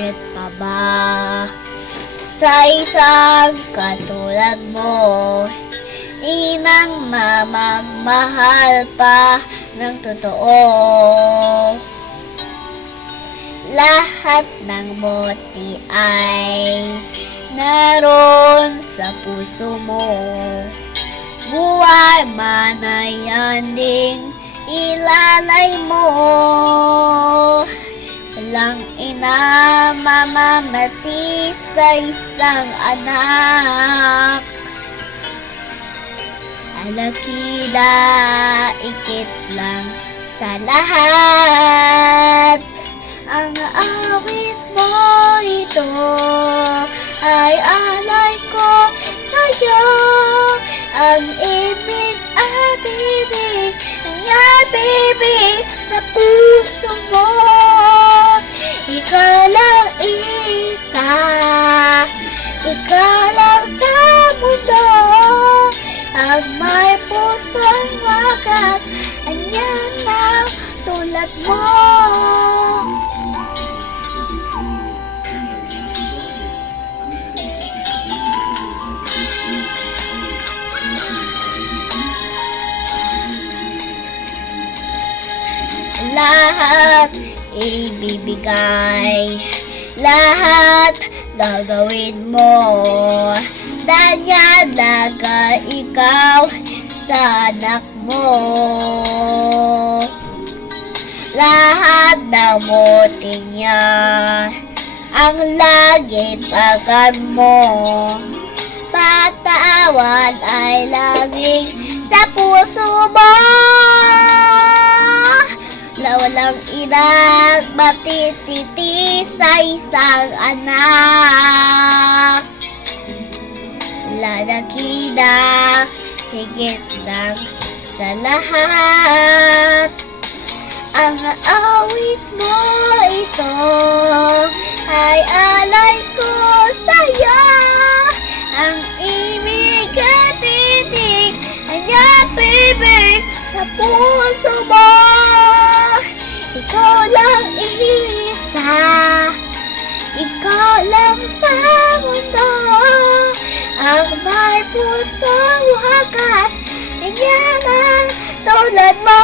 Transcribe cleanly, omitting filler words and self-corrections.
higit pa ba sa isang katulad mo? Inang mamagmahal pa ng totoo. Lahat ng buti ay naroon sa puso mo. Buhay man ay handing ilalay mo. Walang ina mamamati sa isang anak. Alakida, ikit lang sa lahat. Ang awit mo ito ay alay ko sa'yo. Ang ibig at ibig niya, baby, sa puso mo. Ikaw lang isa, ikaw lang sa mundo. Ang may pusong wakas, anyan lang tulad mo. Lahat ibibigay, lahat gagawin mo. Danyalaga ikaw sa anak mo. Lahat ng muting niya ang lagi tagan mo. Patawan ay laging sa puso mo. Walang inang matititi sa isang anak. Lalakida, higit lang sa lahat. Ang awit mo ito ay alay ko sa'yo. Ang ibig at titig ay yapibig sa puso mo. Ikaw lang isa, ikaw lang sa mundo. Ang may pusong wakas, nangyayang tulad mo.